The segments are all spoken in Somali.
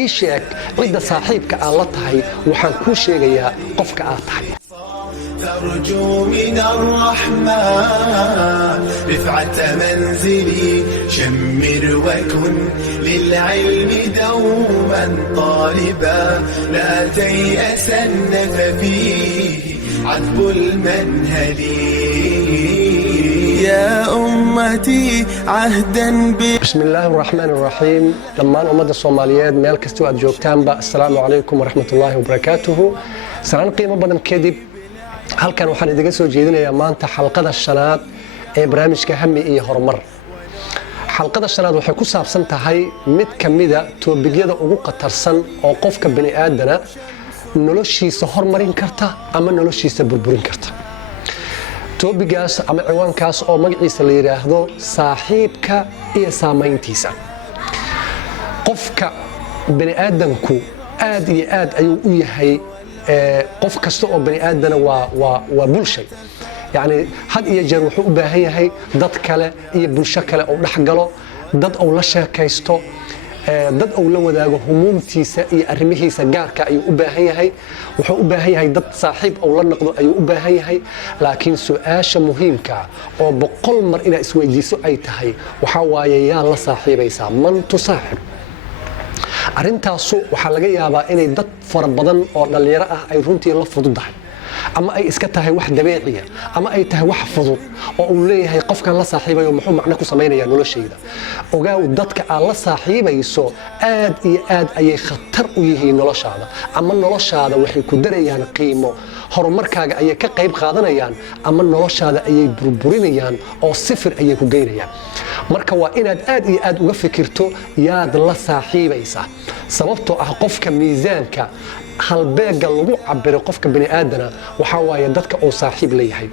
ii sheeg cidda saaxiibka aad la tahay waxaan kuu sheegayaa qofka aad tahay. ترجو من الرحمن رفعة منزلي شمر وكن للعلم دوما طالبا لا تيأسن ففيه عذب المنهل يا أمتي عهدا بسم الله الرحمن الرحيم. لما أمد الصوماليات ميل كستو أدجوكتان السلام عليكم ورحمة الله وبركاته. سلام قيمة بدن كدب halkan waxaan idiga soo jeedinayaa maanta xalqada shanaad ee barnaamijka Hami iyo Horumar. xalqada shanaad waxay ku saabsan tahay mid kamida toobiyada ugu qatarsan oo qofka bani aadana noloshiisa horumarin karta ama noloshiisa burburin karta. toobigaas ama ciwaankaas oo magaciisa la yiraahdo saaxiibka iyo saameyntiisa. qofka bani aadanku aad iyo aad ayuu u yahay qof kasta oo bani aadana waa bulshay, yani had iyo jeer wuxuu u baahan yahay dad kale iyo bulsho kale oo dhaxgalo, dad oo la sheekaysto, dad oo la wadaago humuumtiisa iyo arrimihiisa gaarka ayuu u baahan yahay. wuxuu u baahan yahay dad saaxiib oo la noqdo ayuu u baahan yahay. laakiin su'aasha muhiimka oo boqol mar inaad isweydiiso ay tahay waxa waaye yaa la saaxiibaysaa, man tusaaxib. arintaasu waxaa laga yaabaa inay dad fara badan oo dhalinyaro ah ay runtii la fududahay, ama ay iska tahay wax dabeeciya, ama ay tahay wax fudud oo uu leeyahay qofkan la saaxiibayo muxuu macno ku samaynayaa noloshayda. ogaaw dadka aad la saaxiibayso aad iyo aad ayay khatar u yihiin noloshaada, ama noloshaada waxay ku darayaan qiimo, horumarkaaga ayay ka qayb qaadanayaan, ama noloshaada ayay burburinayaan oo sifir ayay ku geynayaan. marka waa inaad aad iyo aad uga fikirto yaad la saaxiibaysaa, sababtoo ah qofka miisaanka halbeega lagu cabiro qofka bani aadana waxa waaye dadka uu saaxiib leeyahay.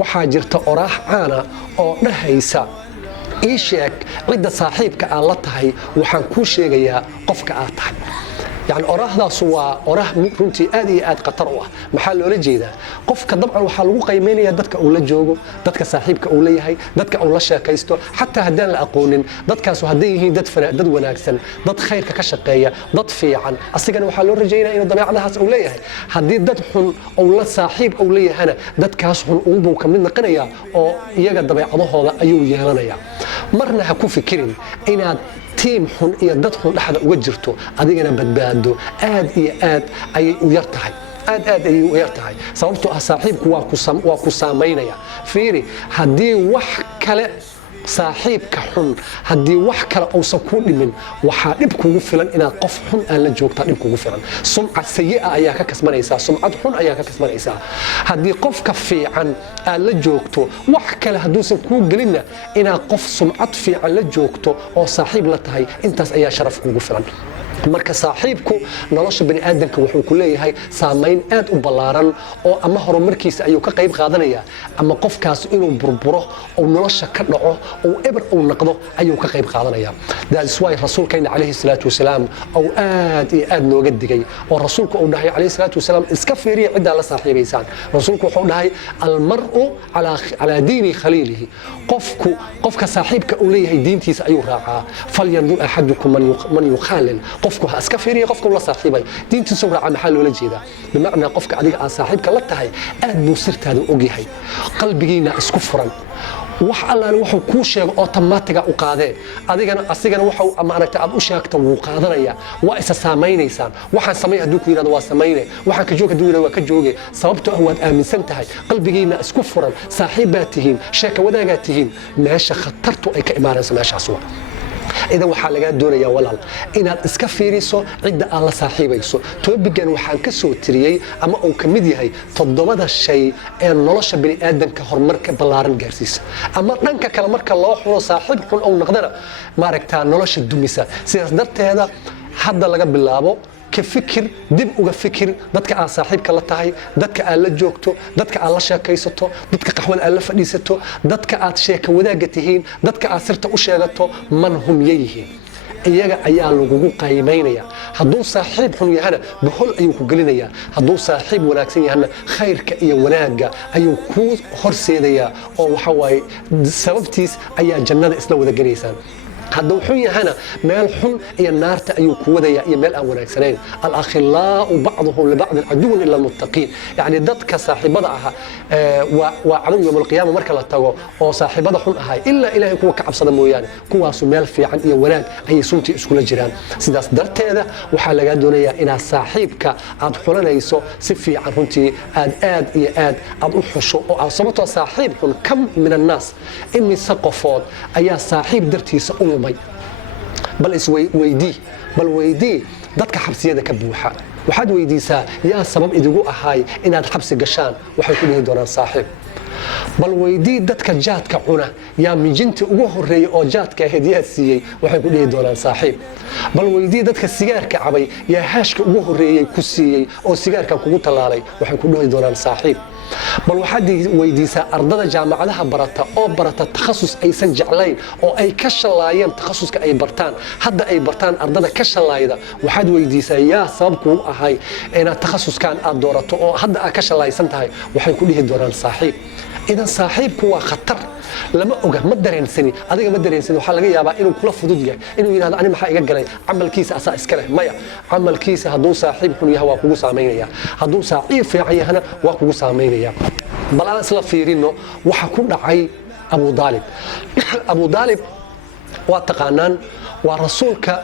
waxaa jirta oraax caana oo dhahaysa ii sheeg cidda saaxiibka aad la tahay waxaan kuu sheegayaa qofka aad tahay. يعني أراهداس وأراه runtii aad iyo aad qatar u ah. maxaa loola jeedaa qofka dabcan waxa lagu qiimeeyaa dadka uu la joogo, dadka saaxiibka uu leeyahay, dadka uu la sheekaysto, xataa haddaan la aqoonin dadkaas hadday yihiin dad wanaagsan, dad khayrka ka shaqeeya, dad fiican, asigana waxaa loo rajaynayaa inuu dabeecadahaas uu leeyahay. haddii dad xun uu la saaxiib uu leeyahana dadkaas xun uunbuu ka mid noqonayaa oo iyaga dabeecadahooda ayuu yeelanayaa. marna ha ku fikirin inaad tiim xun iyo dad xun dhaxda uga jirto adigana badbaado aad iyo aad ayay u yar tahay. aad ayay u yar tahay sababtoo ah saaxiibku waa ku saameynaya. fiiri, haddii wax kale saaxiibka xun haddii wax kale uusan kuu dhimin waxaa dhib kugu filan inaad qof xun aan la joogtaa dhib kugu filan. sumcad sayi'a ayaa ka kasbanaysaa, sumcad xun ayaa ka kasbanaysaa. haddii qofka fiican aad la joogto wax kale hadduusan kuu gelinna inaad qof sumcad fiican la joogto oo saaxiib la tahay intaas ayaa sharaf kugu filan. marka saaxiibku nolosha bani aadamka wuxuu ku leeyahay saameyn aad u ballaaran oo ama horumarkiisa ayuu ka qayb qaadanaya, ama qofkaas inuu burburo oo nolosha ka dhaco oo eber uu noqdo ayuu ka qayb qaadanaya. that's why rasuulkeena calayhi salaatu wasalaam oo aad iyo aad nooga digay oo rasuulku uu dhahay calayhi salaatu wasalaam iska fiiriya cidda la saaxiibaysaan. rasuulku wuxuu dhahay almar'u ala diini khaliilihi, qofka saaxiibka uu leeyahay diintiisa ayuu raacaa. falyandur ahadukum man yukhalil, qofku ha iska fiiriyo qofka la saaxiibay diintiisa raaca. maxaa loola jeedaa? bimacnaa qofka adiga aad saaxiibka la tahay aad buu sirtaada og yahay, qalbigiina isku furan, wax allaale wuxuu kuu sheego automatic u qaadee asigana wuxuu ama aragta aad u sheegto wuu qaadanaya. waa isa saamaynaysaan. waxaan sameey hadduu ku yiraahdo waa sameeyne, waxaan ka joog hadduu yiraahdo waa ka jooge, sababtoo ah waad aaminsan tahay, qalbigiina isku furan, saaxiib baad tihiin, sheeko wadaagaad tihiin. meesha khatartu ay ka imaanayso meeshaas waa idan waxaa laga doonayaa walaal inaad iska fiiriso cidda aad la saaxiibayso. toobigan waxaan ka soo tiriyay ama uu ka mid yahay 7 shay ee nolosha bani aadamka horumarka ballaaran gaarsiisa, ama dhanka kale marka loo xulo saaxiib xun oo noqdana maaragtaa nolosha dumisa. sidaas darteeda hadda laga bilaabo كفكر دب uga fikir dadka aad saaxiibka la tahay, dadka aad la joogto, dadka aad la sheekaysato, dadka qaxwada aad la fadhiisato, dadka aad sheeko wadaaga tihiin, dadka aad sirta u sheegato, man hum yihiin. iyaga ayaa lagugu qiimeynaya. hadduu saaxiib xun yahana bahol ayuu ku gelinayaa, hadduu saaxiib wanaagsan yahana khayrka iyo wanaaga ayuu ku horseedayaa oo waxa waaye sababtiis ayaa jannada isla wada gelaysaan. hadduu xun yahana meel xun iyo naarta ayuu ku wadaya iyo meel aan wanaagsanayn alakhilaa'u bacduhum libacdin caduwun ila almuttaqiin yacni dadka saaxiibada aha waa cadow yowm alqiyaama marka la tago oo saaxiibada xun ahay ilaa ilaahay kuwa ka cabsada mooyaane kuwaasu meel fiican iyo wanaag ayay suntii iskula jiraan sidaas darteeda waxaa lagaa doonayaa inaad saaxiibka aad xulanayso si fiican runtii aad iyo aad u xusho oo aad sababtoo saaxiib xun kam min annaas imise qofood ayaa saaxiib dartiisa u lumay bal weydii dadka xabsiyada ka buuxa waxaad weydiisaa yaa sabab idigu ahaay inaad xabsi gashaan waxay ku dhihi doonaan saaxiib bal weydii dadka jaadka cuna yaa mijintii ugu horeeyay oo jaadka ahayd yaa siiyey waxay ku dhihi doonaan saaxiib bal weydii dadka sigaarka cabay yaa haashka ugu horeeyay ku siiyey oo sigaarkan kugu tallaalay waxay ku dhihi doonaan saaxiib bal waxaad weydiisaa ardada jaamacadaha barata oo barata takhasus aysan jeclayn oo ay ka shalaayeen takhasuska ay bartaan hadda ay bartaan ardada ka shalaayda waxaad weydiisaa yaa sabab kugu ahay inaad takhasuskan aad doorato oo hadda aad ka shalaysan tahay waxay ku dhihi doonaan saaxiib idan saaxiibku waa khatar lama oga ma dareensani adiga ma dareensani waxaa laga yaabaa inuu kula fudud yahay inuu yidhahdo ani maxaa iga galay camalkiisa asaa iska leh maya camalkiisa hadduu saaxiib xun yahay waa kugu saamaynaya hadduu saaxiib fiican yahana waa kugu saamaynaya bal aan isla fiirino waxa ku dhacay abu daalib waa taqaanaan waa rasuulka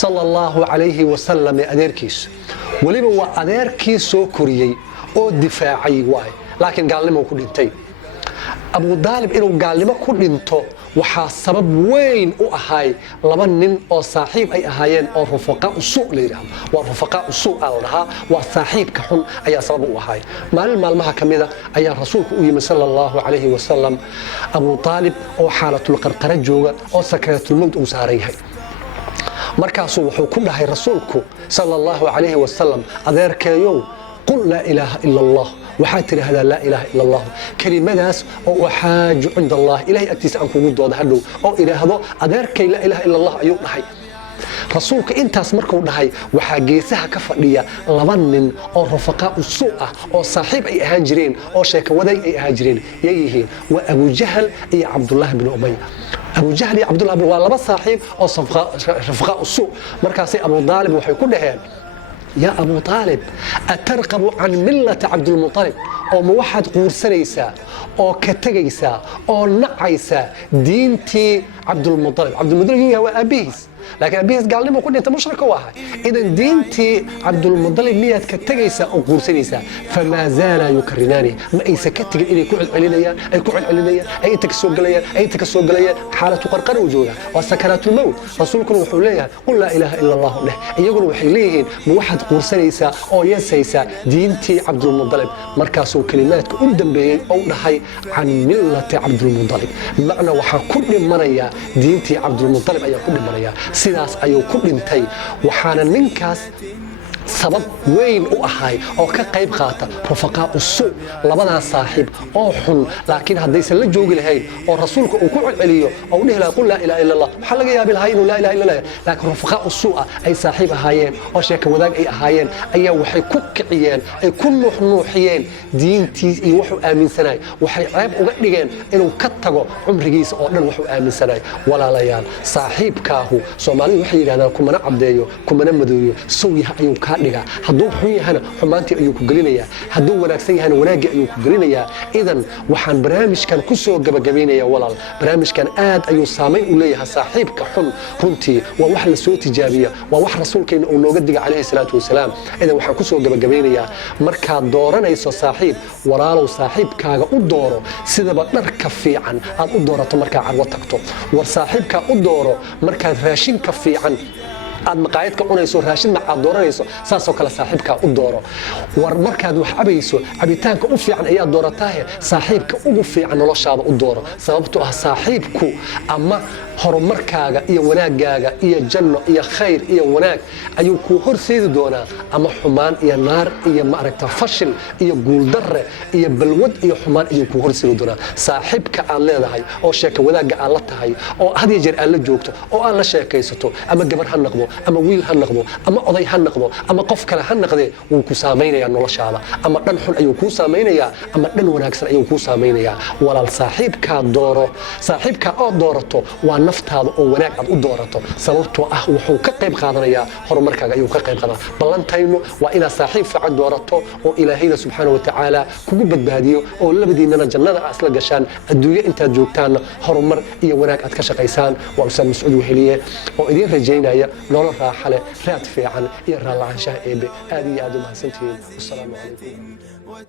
sala allahu calayhi wasalam ee adeerkiisa weliba waa adeerkii soo koriyey oo difaacay waay laakiin gaalnimo ku dhintay abu daalib inuu gaalnimo ku dhinto waxaa sabab weyn u ahay laba nin oo saaxiib ay ahaayeen oo rufaqaa usuu la yidhaahdo waa rufaqaa usuu aa la dhahaa waa saaxiibka xun ayaa sabab u ahay maalin maalmaha ka mida ayaa rasuulku u yimi sala allahu calayhi wasalam abu daalib oo xaalatulqarqara jooga oo sakaraatulmowt uu saaran yahay markaasuu wuxuu ku dhahay rasuulku sala allahu calayhi wasalam adeerkeeyow qul laa ilaaha ila allah waxaad tidhaahdaa laa ilaaha ila allah kelimadaas oo waxaaju cinda allah ilahay agtiisa aan kugu dooda hadhow oo idhaahdo adeerkay laa ilaaha ila allah ayuu dhahay rasuulka intaas markuu dhahay waxaa geesaha ka fadhiya laba nin oo rufaqaa usuu ah oo saaxiib ay ahaan jireen oo sheeka wadaag ay ahaan jireen yay yihiin waa abujahal iyo cabdullaahi bin umaya abujahal iyo cabdullahi waa laba saaxiib oo rufaqaa usuu markaasay abu daalib waxay ku dhaheen يا أبو طالب أترقب عن ملة عبد المطلب أو موحد قورسنيسا أو كتغيسا أو نعيسا دينتي عبد المطلب هو أبيس لكن أبيس قال لي ما كنت أنت مشرك واحد إذا دينتي عبد المطلب مية كتغيسا أو قورسنيسا فما زال يكرناني ما أي سكتك إلي كعد علينا أي تكسوق ليا حالة قرقر وجوده وسكرات الموت رسولكم وحوليها قل لا إله إلا الله له يقول وحيليهن موحد قورسنيسا أو ينسيسا دينتي عبد المطلب مركاسو كلمات قدام بي أو نحي عن ملة عبد المطلب معنى وحا كل مريا دينتي عبد المطلب أي كل مريا sidaas ayuu ku dhintay waxaana ninkaas sabab weyn u ahay oo ka qayb qaata rufaqaa usuu labadaa saaxiib oo xun laakiin haddaysan la joogi lahayn oo rasuulka uu ku celceliyo oo dhihi lahaa qul laa ilaaha illa allah waxaa laga yaabi lahaa inuu laa ilaha illa allah laakiin rufaqaa usuu ah ay saaxiib ahaayeen oo sheeka wadaag ay ahaayeen ayaa waxay ku kiciyeen ay ku nuuxnuuxiyeen diintiis iyo wuxuu aaminsanay waxay ceeb uga dhigeen inuu ka tago cumrigiisa oo dhan wuxuu aaminsanay walaalayaal saaxiibkaahu soomaalidu waxay yidhahdaan kumana cabdeeyo kumana madooyo sawyaha ayuu kaa dhiga hadduu xun yahana xumaantii ayuu ku gelinayaa hadduu wanaagsan yahana wanaaggii ayuu ku gelinayaa idan waxaan barnaamijkan ku soo gabagabaynayaa walaal barnaamijkan aad ayuu saamayn u leeyahay saaxiibka xun runtii waa wax la soo tijaabiya waa wax rasuulkeena uu nooga diga calayhi salaatu wasalaam idan waxaan ku soo gabagabaynayaa markaad dooranayso saaxiib walaalow saaxiibkaaga u dooro sidaba dharka fiican aad u doorato markaa carwo tagto war saaxiibkaa u dooro markaad raashinka fiican aad maqaayad ka cunayso raashin macaad dooranayso saasoo kale saaxiibkaa u dooro war markaad wax cabayso cabitaanka u fiican ayaad doorataahe saaxiibka ugu fiican noloshaada u dooro sababtoo ah saaxiibku ama horumarkaaga iyo wanaaggaaga iyo janno iyo khayr iyo wanaag ayuu kuu horseedi doonaa ama xumaan iyo naar iyo maaragta fashil iyo guuldarre iyo balwad iyo xumaan ayuu kuu horseedi doonaa saaxiibka aad leedahay oo sheeka wadaagga aad la tahay oo had iyo jeer aad la joogto oo aad la sheekaysato ama gabar ha noqdo ama wiil ha noqdo ama oday ha noqdo ama qof kale ha noqdee wuu ku saamaynayaa noloshaada ama dhan xun ayuu kuu saamaynayaa ama dhan wanaagsan ayuu kuu saamaynayaa walaal saaxiibkaa dooro saaxiibkaa oo doorato waa naftaada oo wanaag aad u doorato sababtoo ah wuxuu ka qayb qaadanayaa horumarkaaga ayuu ka qayb qaadanaa ballantaynu waa inaad saaxiib fiican doorato oo ilaahayna subxaanahu wa tacaala kugu badbaadiyo oo labadiinana jannada aad isla gashaan adduunyo intaad joogtaanna horumar iyo wanaag aad ka shaqaysaan waa ustaad mascuud weheliye oo idiin rajaynaya nolol raaxa leh raad fiican iyo raalla'aanshaha eebe aad iyo aad u mahadsantihiin wasalaamu calaykum